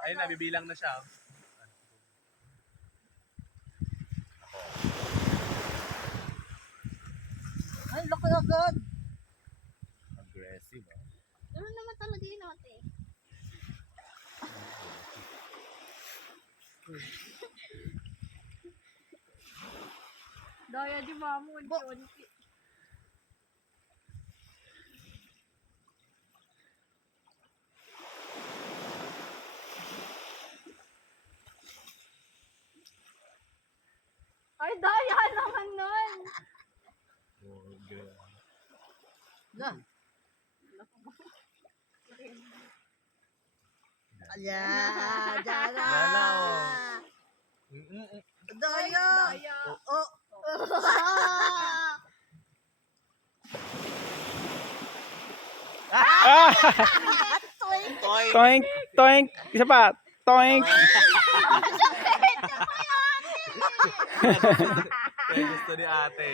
Ayun, nabibilang na siya. Ay, laki agad. Aggressive, ah. Ganoon naman talaga yun ate. Daya di mamo, unti-unti. Ay, daya naman nun. Oh, grabe. Na. Ayan, dala. Dala, oh. Daya. Daya. Oh. Ah! Toink! Toink! Isa pa! Toink! Kaya gusto ni ate.